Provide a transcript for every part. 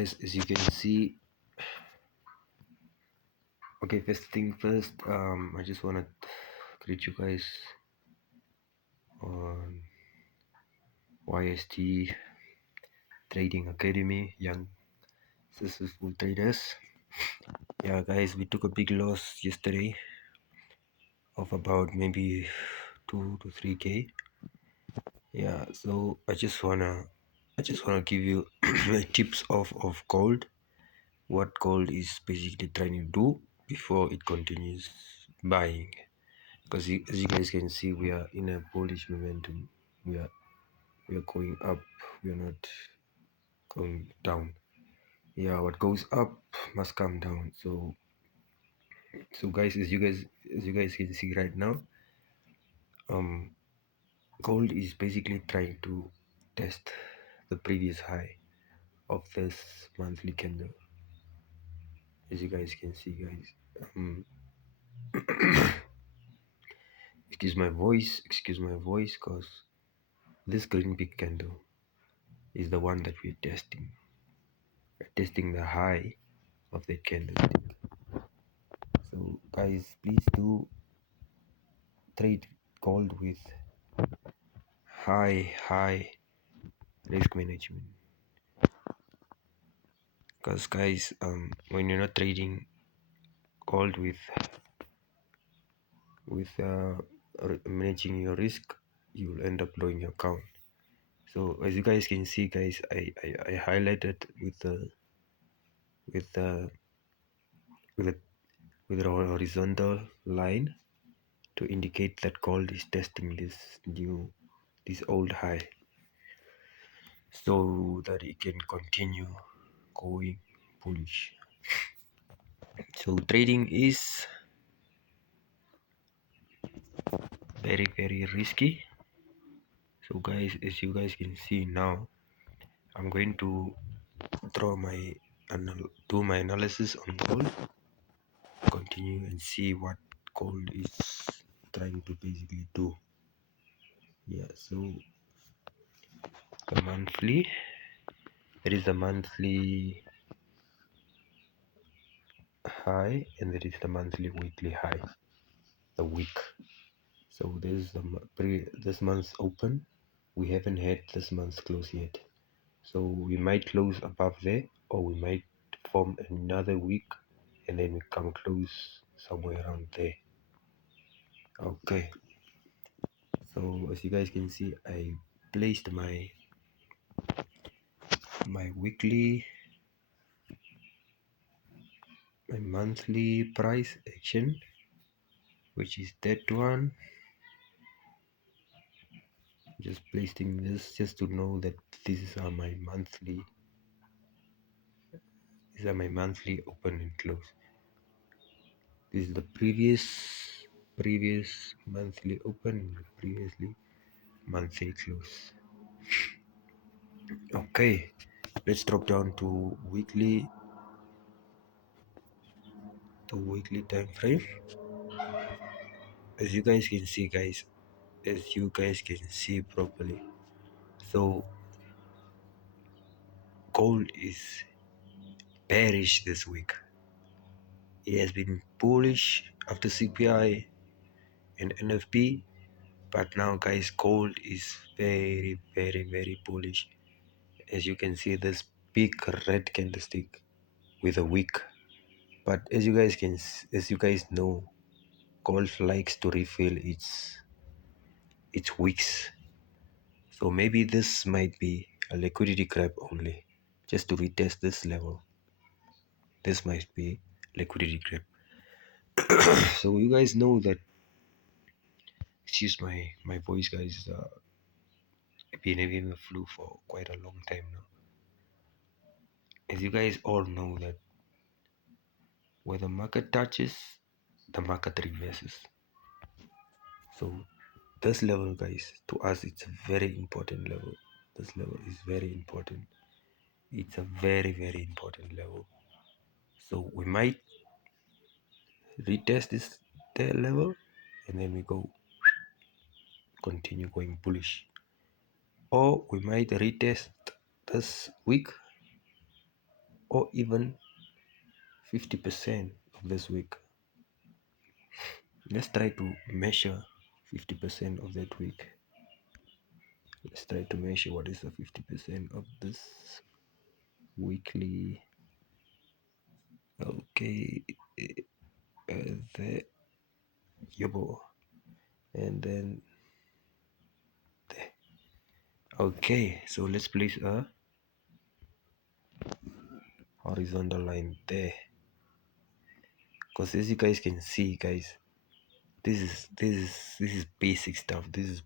guys, as you can see, okay, first thing first, I just want to greet you guys on YST Trading Academy, Young Successful Traders. Yeah, guys, we took a big loss yesterday of about maybe 2 to 3k. Yeah, so I just wanna give you tips of gold, what gold is basically trying to do before it continues buying. Because as you guys can see, we are in a bullish momentum. We are going up. We are not going down. Yeah, what goes up must come down. So guys, as you guys can see right now, um gold is basically trying to test the previous high of this monthly candle. As you guys can see, guys, excuse my voice, because this green big candle is the one that we're testing. We're testing the high of that candlestick. So guys, please do trade gold with high risk management, because guys, when you're not trading gold with managing your risk, you will end up blowing your account. So as you guys can see, guys, I highlighted with the with the with the with the horizontal line to indicate that gold is testing this old high, so that it can continue going bullish. So trading is very risky. So guys, as you guys can see now, I'm going to draw my do my analysis on gold, continue and see what gold is trying to basically do. Yeah, so the monthly, there is the monthly high, and there is the monthly weekly high, the week. So this is this month's open. We haven't had this month's close yet, so we might close above there, or we might form another week and then we come close somewhere around there. Okay, so as you guys can see, I placed my weekly, my monthly price action, which is that one. Just placing this just to know that these are my monthly open and close. This is the previous monthly open and previously monthly close. Okay, let's drop down to weekly time frame. As you guys can see, guys, as you guys can see properly, so gold is bearish this week. It has been bullish after CPI and NFP, but now, guys, gold is very bullish. As you can see, this big red candlestick with a wick. But as you guys know, gold likes to refill its wicks. So maybe this might be a liquidity grab only, just to retest this level. This might be liquidity grab. So you guys know that, excuse my voice, guys, I've been having the flu for quite a long time now. As you guys all know that where the market touches, the market reverses. So this level, guys, to us, it's a very important level. This level is very important. It's a very important level. So we might retest this there level, and then we go continue going bullish, or we might retest this week or even 50% of this week. Let's try to measure 50% of that week. Let's try to measure what is the 50% of this weekly. Okay, the yobo, and then there. Okay, so let's place a horizontal line there, because as you guys can see, guys, this is basic stuff. This is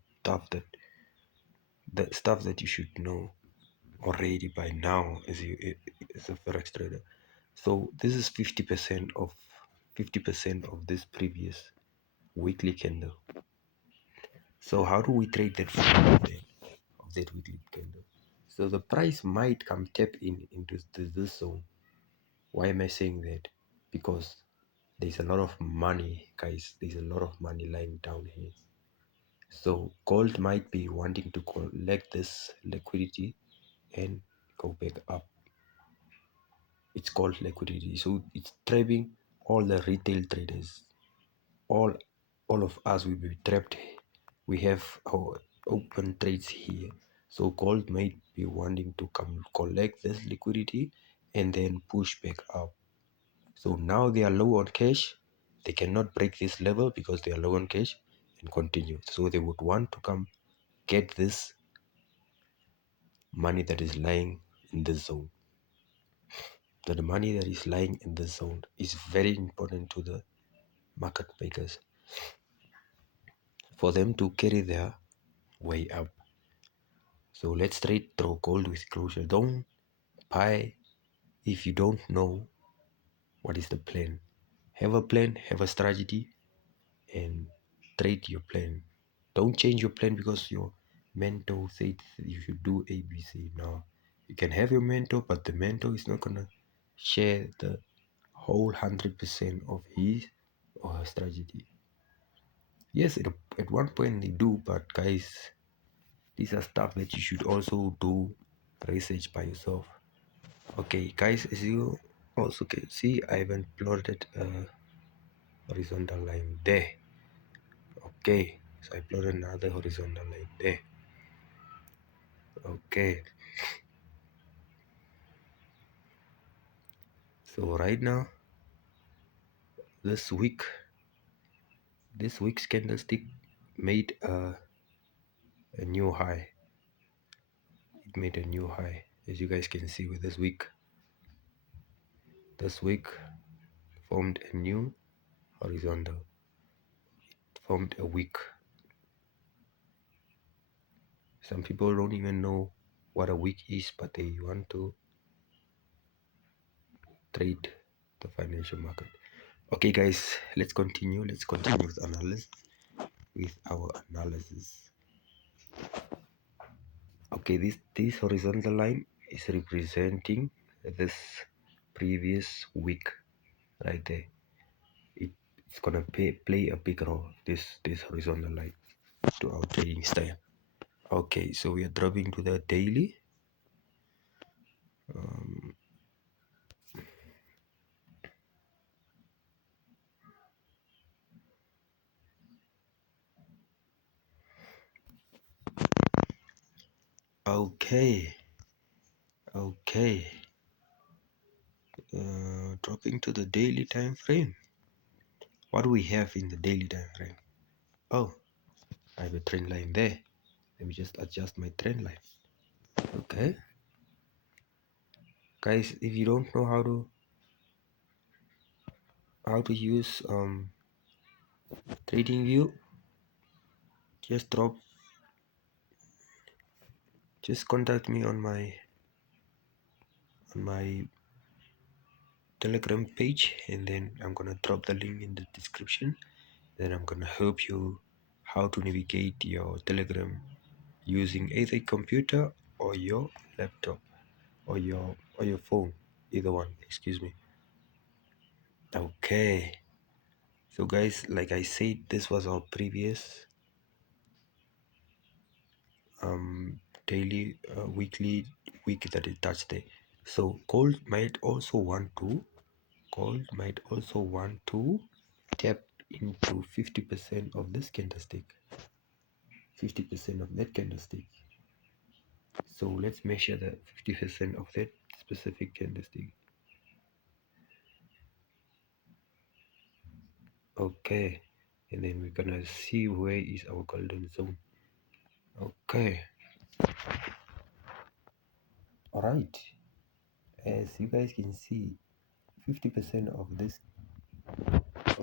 stuff that you should know already by now as a forex trader. So this is 50% of this previous weekly candle. So how do we trade that 50% of that weekly candle? So the price might come tap into this zone. Why am I saying that? Because there's a lot of money, guys. There's a lot of money lying down here. So gold might be wanting to collect this liquidity and go back up. It's called liquidity. So it's trapping all the retail traders. All of us will be trapped. We have our open trades here. So gold might be wanting to come collect this liquidity and then push back up. So now they are low on cash. They cannot break this level because they are low on cash and continue. So they would want to come get this money that is lying in this zone. So the money that is lying in this zone is very important to the market makers for them to carry their way up. So let's trade through gold with closure. Don't buy if you don't know what is the plan. Have a plan, have a strategy, and trade your plan. Don't change your plan because your mentor said you should do ABC. No, you can have your mentor, but the mentor is not gonna share the whole 100% of his or her strategy. Yes, at one point they do, but guys, these are stuff that you should also do research by yourself. Okay, guys, as you also can see, I haven't plotted a horizontal line there. Okay, so I plotted another horizontal line there. Okay, so right now, this week's candlestick made a new high. It made a new high, as you guys can see with this week. This week formed a new horizontal. It formed a wick. Some people don't even know what a wick is, but they want to trade the financial market. Okay, guys, let's continue. Let's continue with our analysis. Okay, this horizontal line is representing this previous week right there. It's gonna play a big role, this horizontal line, to our trading style. Okay, so we are dropping to the daily. um, okay okay dropping to the daily time frame. What do we have in the daily time frame? Oh, I have a trend line there. Let me just adjust my trend line. Okay, guys, if you don't know how to use trading view, just contact me on my Telegram page, and then I'm gonna drop the link in the description. Then I'm gonna help you how to navigate your Telegram using either computer or your laptop or your phone, either one, excuse me. Okay, so guys, like I said, this was our previous daily weekly week that it touched there. So gold might also want to tap into 50% of this candlestick, 50% of that candlestick. So let's measure the 50% of that specific candlestick. Okay, and then we're gonna see where is our golden zone. Okay, all right. As you guys can see, 50% of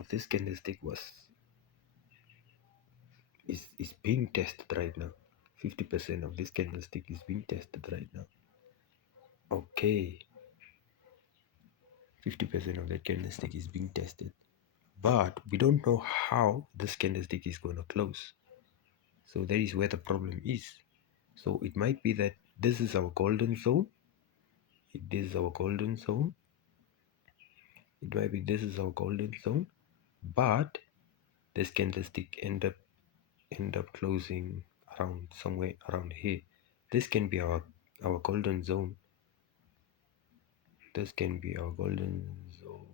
this candlestick is being tested right now. 50% of this candlestick is being tested right now. Okay, 50% of that candlestick is being tested, but we don't know how this candlestick is going to close. So that is where the problem is. So it might be that this is our golden zone. This is our golden zone. It might be this is our golden zone, but this candlestick end up closing around somewhere around here. This can be our golden zone. This can be our golden zone.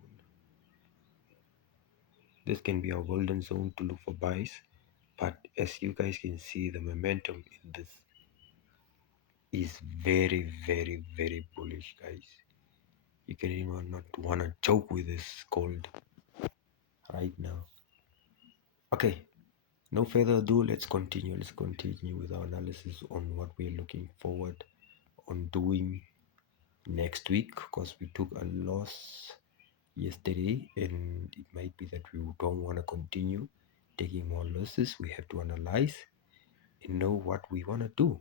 This can be our golden zone to look for buys. But as you guys can see, the momentum in this is very, very, very bullish, guys. You can even not want to joke with this gold right now. Okay, no further ado, let's continue. Let's continue with our analysis on what we're looking forward on doing next week, because we took a loss yesterday and it might be that we don't want to continue taking more losses. We have to analyze and know what we want to do.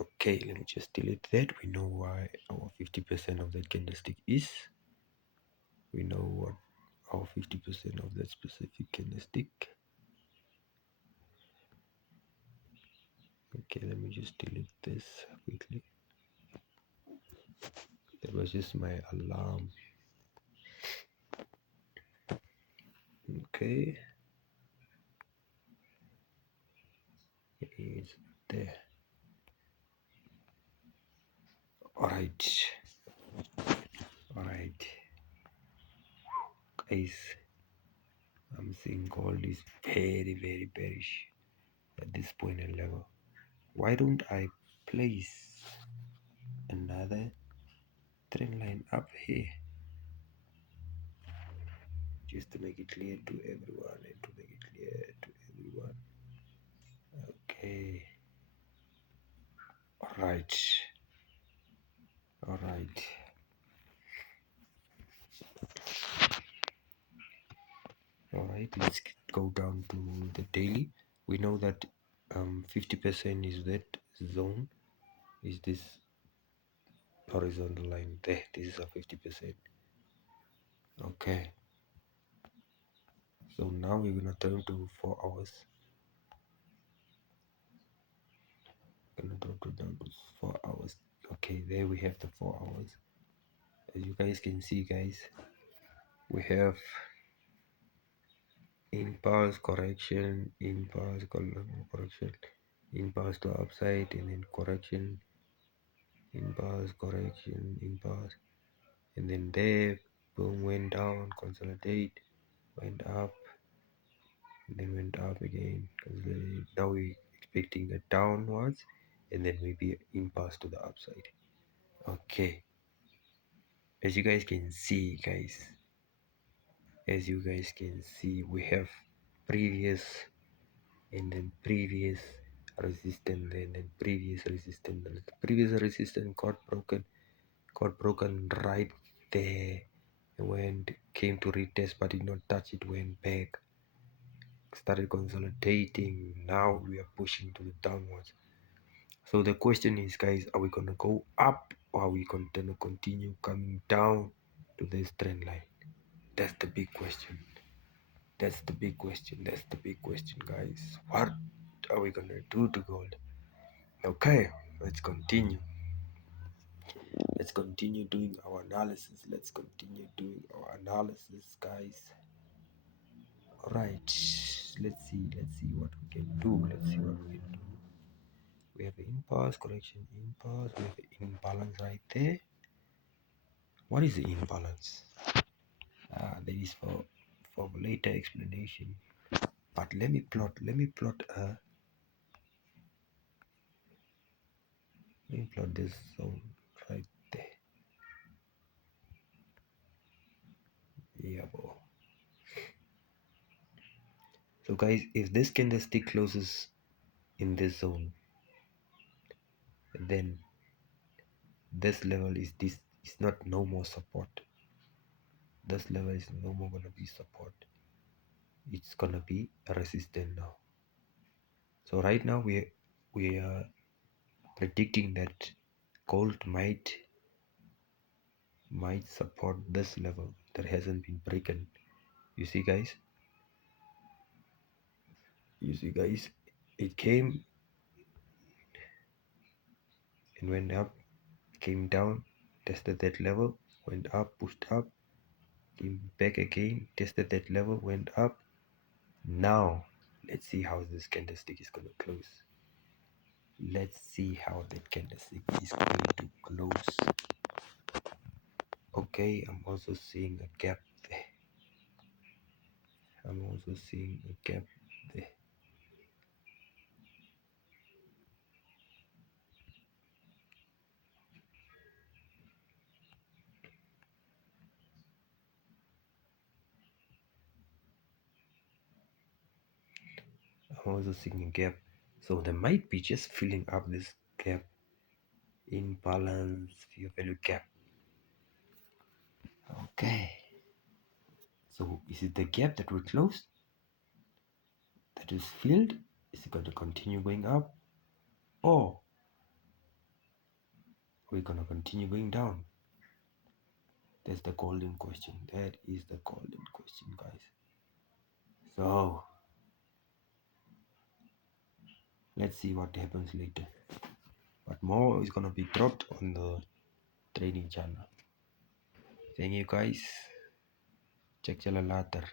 Okay, let me just delete that. We know why our 50% of that candlestick is. We know what our 50% of that specific candlestick. Okay, let me just delete this quickly. That was just my alarm. Okay, it's there. Alright, alright, guys, I'm seeing gold is very, very bearish at this point in level. Why don't I place another trend line up here just to make it clear to everyone and to make it clear to everyone? Okay, alright, alright, alright. Let's go down to the daily. We know that 50% is that zone, is this horizontal line there. This is a 50%. Okay, so now we're gonna turn to 4 hours. Gonna turn to down to 4 hours. Okay, there we have the 4 hours. As you guys can see, guys, we have impulse correction, impulse correction, impulse to upside, and then correction, impulse correction, impulse, and then there, boom, went down, consolidate, went up, and then went up again, consolidate. Now we expecting a downwards, and then maybe impulse to the upside. Okay, as you guys can see, guys, as you guys can see, we have previous and then previous resistance and then previous resistance got broken right there, when came to retest but did not touch it, went back, started consolidating. Now we are pushing to the downwards. So the question is, guys, are we gonna go up or are we gonna continue coming down to this trend line? That's the big question. That's the big question. That's the big question, guys. What are we gonna do to gold? Okay, let's continue. Let's continue doing our analysis. Let's continue doing our analysis, guys. Alright, let's see what we can do. Let's see what we can do. We have impasse, correction, impasse. We have imbalance right there. What is the imbalance? That is for later explanation. But let me plot. Let me plot this zone right there. Yeah, bro. So guys, if this candlestick closes in this zone, then this level is not no more support. This level is no more gonna be support. It's gonna be a resistance now. So right now we are predicting that gold might support this level that hasn't been broken. You see guys, it came and went up, came down, tested that level, went up, pushed up, came back again, tested that level, went up. Now let's see how this candlestick is going to close. Let's see how that candlestick is going to close. Okay, I'm also seeing a gap there. I'm also seeing a gap there. I'm also seeing a gap. So they might be just filling up this gap in balance fair value gap. Okay. So is it the gap that we closed that is filled? Is it going to continue going up? Or we're going to continue going down? That's the golden question. That is the golden question, guys. So let's see what happens later. But more is gonna be dropped on the trading channel. Thank you guys. Check you later.